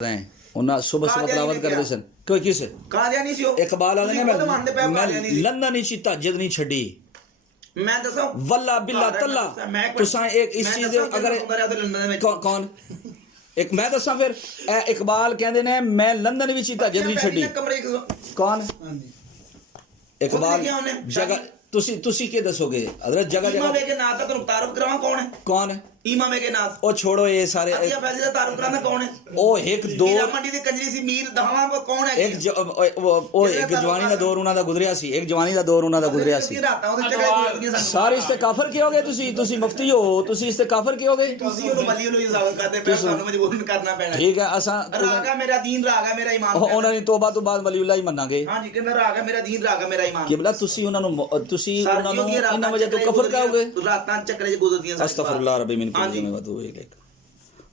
ਉਹਨਾਂ ਸੁਬਹ ਸੁਬਹ ਤਲਾਵਤ ਕਰਦੇ ਸਨ ਕੋਈ ਕਿਸ ਕਾਦੀਆਨੀ ਸੀ ਉਹ ਇਕਬਾਲ ਵਾਲੇ ਨੇ ਮੈਂ ਲੰਦਨ ਨਹੀਂ ਸੀ ਤਹਜਦ नहीं ਛੱਡੀ ਮੈਂ ਦੱਸਾਂ ਵੱਲਾ ਬਿੱਲਾ ਤੱਲਾ ਤੁਸਾਂ ਇੱਕ ਇਸ ਚੀਜ਼ ਦੇ ਅਗਰ ਕੌਣ ਇੱਕ ਮੈਂ ਦੱਸਾਂ ਫਿਰ ਇਹ ਇਕਬਾਲ ਕਹਿੰਦੇ ਨੇ ਮੈਂ ਲੰਦਨ ਵਿੱਚ ਹੀ ਤਹਜਦ ਨਹੀਂ ਛੱਡੀ ਕੌਣ ਇਕਬਾਲ ਜਗ੍ਹਾ ਤੁਸੀਂ ਕੀ ਦੱਸੋਗੇ ਹਜ਼ਰਤ ਜਗ੍ਹਾ ਇਮਾਮ के नाम तक तारुफ करवा कौन है कौन है इमाम के नाम ओ छोड़ो ये सारे फैसले का तारुफ कराना कौन है ओ एक दो मंडी ਦੀ ਕੰਜਰੀ ਸੀ ਮੀਰ ਦਹਾਵਾਂ ਕੋ ਕੌਣ ਹੈ ਇੱਕ ਉਹ ਇੱਕ ਜਵਾਨੀ ਦਾ ਦੌਰ ਉਹਨਾਂ ਦਾ ਗੁਜ਼ਰਿਆ ਸੀ ਇੱਕ ਜਵਾਨੀ ਦਾ ਦੌਰ ਉਹਨਾਂ ਦਾ ਗੁਜ਼ਰਿਆ ਸੀ ਸਾਰੇ ਇਸ ਤੇ ਕਾਫਰ ਕੀ ਹੋਗੇ ਤੁਸੀਂ ਮੁਫਤੀ ਹੋ ਤੁਸੀਂ ਇਸ ਤੇ ਕਾਫਰ ਕੀ ਹੋਗੇ ਤੁਸੀਂ ਉਹਨੂੰ ਵਲੀ ਨੂੰ ਇਜ਼ਾਫਤ ਕਰਦੇ ਪਏ ਸਾਨੂੰ ਮਜਬੂਰਨ ਕਰਨਾ ਪੈਣਾ ਠੀਕ ਹੈ ਅਸਾਂ ਰਾਗਾ ਮੇਰਾ ਦੀਨ ਰਾਗਾ ਮੇਰਾ ਈਮਾਨ ਉਹਨਾਂ ਦੀ ਤੋਬਾ ਤੋਂ ਬਾਅਦ ਵਲੀਉੱਲਾ ਹੀ ਮੰਨਾਂਗੇ ਹਾਂਜੀ ਕਹਿੰਦਾ ਰਾਗਾ ਮੇਰਾ ਦੀਨ ਰਾਗਾ ਮੇਰਾ ਈਮਾਨ ਕਿਬਲਾ ਤੁਸੀਂ ਉਹਨਾਂ ਨੂੰ ਇਹਨਾਂ ਵਜ੍ਹਾ ਤੋਂ ਕਫਰ ਕਹੋਗੇ ਰਾਤਾਂ ਚੱਕਰੇ ਚ ਗੁਜ਼ਰਦੀਆਂ ਅਸਤਗਫਿਰullah ਰੱਬੀ ਮਿਨ ਕੁੱਲ ਮੈਂ ਵਦੂ ਇਲੈਕ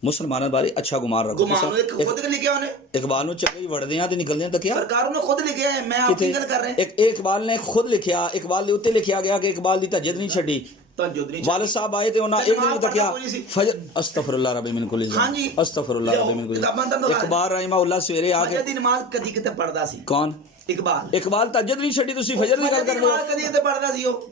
ਮੁਸਲਮਾਨਾਂ ਬਾਰੇ ਅੱਛਾ ਗੁਮਾਨ ਰੱਖੋ ਖੁਦ ਲਿਖਿਆ ਉਹਨੇ ਇਕਬਾਲ ਨੂੰ ਚੱਕੇ ਵੜਦੇ ਆ ਤੇ ਨਿਕਲਦੇ ਆ ਤਾਂ ਕਿਆ ਸਰਕਾਰ ਨੇ ਖੁਦ ਲਿਖਿਆ ਹੈ ਮੈਂ ਆਪਣੀ ਗੱਲ ਕਰ ਰਿਹਾ ਇੱਕ ਇਕਬਾਲ ਨੇ ਖੁਦ ਲਿਖਿਆ ਇਕਬਾਲ ਦੇ ਉੱਤੇ ਲਿਖਿਆ ਗਿਆ ਕਿ ਇਕਬਾਲ ਦੀ ਤਹਜਦ ਨਹੀਂ ਛੱਡੀ ਵਾਲਿਦ ਸਾਹਿਬ ਆਏ ਤੇ ਉਹਨਾਂ ਇੱਕ ਦਿਨ ਤੱਕਿਆ ਫਜਰ ਅਸਤਗਫਿਰullah ਰੱਬੀ ਮਿਨ ਕੁੱਲ ਹਾਂਜੀ ਅਸਤਗਫਿਰullah ਰੱਬੀ ਮਿਨ ਕੁੱਲ ਇਕਬਾਲ ਰਹਿਮਹੁੱਲਾਹ ਸਵੇਰੇ ਆ ਕੇ ਫਜਰ ਦੀ ਨਮਾਜ਼ ਕਦੀ ਕਿਤੇ ਪੜਦਾ ਸੀ ਕੌਣ ਇਕਬਾਲ ਤਹਜਦ ਨਹੀਂ ਛੱਡੀ ਤੁਸੀਂ ਫਜਰ ਦੀ ਗੱਲ ਕਰਦੇ ਹੋ ਕਦੀ ਕਿਤੇ ਪੜਦਾ ਸੀ ਉਹ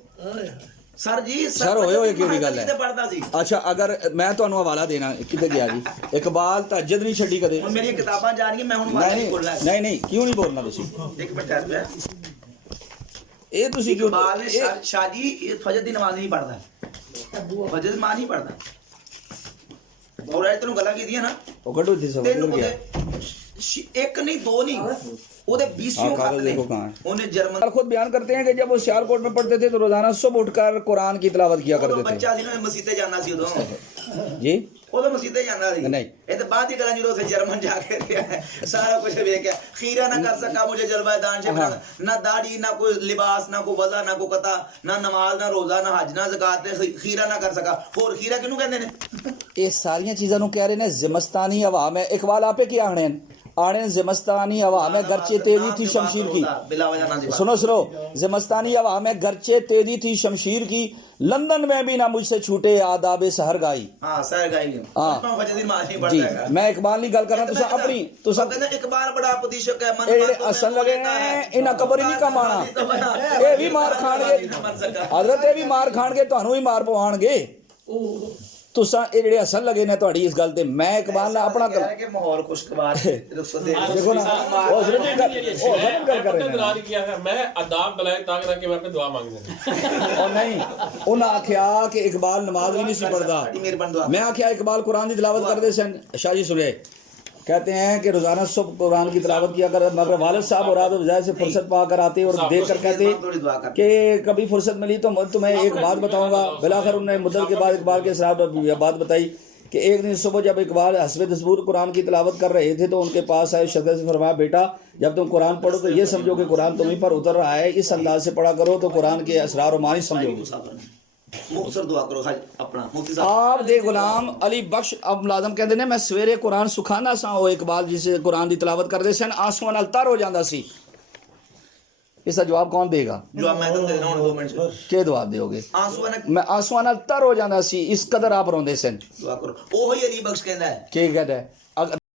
ਸਰ ਜੀ ਸਰ ਹੋਏ ਕਿਹੜੀ ਗੱਲ ਹੈ ਪੜਦਾ ਸੀ ਅੱਛਾ ਅਗਰ ਮੈਂ ਤੁਹਾਨੂੰ ਹਵਾਲਾ ਦੇਣਾ ਕਿਤੇ ਗਿਆ ਜੀ ਇਕਬਾਲ ਤਹਜਦ ਨਹੀਂ ਛੱਡੀ ਕਦੇ ਹੁਣ ਮੇਰੀਆਂ ਕਿਤਾਬਾਂ ਜਾ ਰਹੀਆਂ ਮੈਂ ਹੁਣ ਨਹੀਂ ਨਹੀਂ ਕਿਉਂ ਨਹੀਂ ਬੋਲਣਾ ਤੁਸੀਂ ਇੱਕ ਮਿੰਟ ਠਹਿਰ ਪਿਆ ਇਹ ਤੁਸੀਂ ਕਿਉਂ ਇਕਬਾਲ ਨੇ ਸ਼ਾਦੀ ਇਹ ਫਜਰ ਦੀ ਨਮਾਜ਼ ਨਹੀਂ ਪੜਦਾ ਫਜਰ ਦੀ ਨਮਾਜ਼ ਨਹੀਂ ਪੜਦਾ ਔਰ ਇਹ ਤੈਨੂੰ ਗੱਲਾਂ ਕੀਤੀਆਂ ਨਾ ਉਹ ਕੱਢੋ ਇੱਥੇ ਸਭ ਤੈਨੂੰ एक नहीं दो नहीं ਉਹਦੇ 20 खत ने उन्हें जर्मन खुद बयान करते हैं कि जब वो सियालकोट में पढ़ते थे तो रोजाना सुबह उठकर कुरान की तिलावत किया करते थे बच्चा ਸੀ ਨਾ ਮਸਜਿਦੇ ਜਾਣਾ ਸੀ ਉਦੋਂ ਜੀ ਉਦੋਂ ਮਸਜਿਦੇ ਜਾਣਾ ਸੀ ਨਹੀਂ ਇਹ ਤਾਂ ਬਾਅਦ ਹੀ ਕਰਾਂ ਜਦੋਂ ਸੇ ਜਰਮਨ ਜਾ ਕੇ ਰਿਹਾ ਸਾਰਾ ਕੁਝ ਵੇਖਿਆ ਖੀਰਾ ਨਾ ਕਰ ਸका मुझे जलवा दान से ना दाढ़ी ना कोई लिबास ना कोई वज़ा ना कोई कता ना नमाज ना रोजा ना हज ना ज़कात खीरा ना कर सका ਹੋਰ ਖੀਰਾ ਕਿਹਨੂੰ ਕਹਿੰਦੇ ਨੇ ਇਹ ਸਾਰੀਆਂ ਚੀਜ਼ਾਂ ਨੂੰ ਕਹਿ ਰਹੇ ਨੇ ਜ਼ਿਮਸਤਾਨੀ ਹਵਾ ਮੈਂ ਇਕਬਾਲ ਆਪੇ ਕੀ ਆਣੇ आने ज़िमस्तानी हवा में गर्चे तेजी थी शमशीर की सुनो ज़िमस्तानी हवा में गर्चे तेजी थी शमशीर की लंदन में भी ना मुझसे छूटे आदाब सहर गाई जी मैं इकबाल नहीं गल कर रहा तुसा अपनी तुसा इकबाल बड़ा उपदेशक है मन असल लगे इन्हां कबर ही नहीं कमाना ये भी मार खाणगे हजरत ये भी मार खाणगे ਤੁਹਾਨੂੰ ਵੀ ਮਾਰ ਪਵਾਣਗੇ तुसा ये जेडे असल लगे ने ਤੁਹਾਡੀ इस गल ते मैं इकबाल ना अपना कर के माहौल खुशगवार देखो ना वो जरूर गल कर रहे हैं किया है मैं आदाब बुलाए ताकि ना कि मैं पे दुआ मांगने और नहीं उन्हें आख्या कि इकबाल नमाज भी नहीं सी पढ़ता मैं आख्या इकबाल कुरान की तिलावत करते सन शाह जी सुने कहते हैं कि रोजाना सुबह कुरान की तिलावत किया कर मगर वालिद साहब और रात वज़ाहिर से फुर्सत पा कर आते और देख कर कहते कि कभी फुर्सत मिली तो तुम्हें एक बात बताऊंगा बिलाखिर उन्होंने मुद्दत के बाद इकबाल के साहब बात बताई कि एक दिन सुबह जब इकबाल हस्ब दस्तूर कुरान की तिलावत कर रहे थे तो उनके पास आए शक्ल से फरमाया बेटा जब तुम कुरान पढ़ो तो ये समझो कि कुरान तुम्हीं पर उतर रहा है इस अंदाज से पढ़ा करो तो कुरान के असरार और मानी समझोगे मुख्तसर दुआ करो अपना मुफ्ती साहब दे गुलाम अली बख्श अब मुलाजम कहते ने मैं सवेरे कुरान सुखाना सा वो इकबाल जिसे कुरान की तिलावत करते सन आंसुआं नाल तर हो जांदा सी इसका जवाब कौन देगा जवाब मैं तुम दे रहा हूं 2 मिनट के जवाब दोगे मैं आंसुआं नाल तर हो जांदा सी इस कदर आप रोंदे सन दुआ करो ओही अली बख्श कहंदा है की कहता है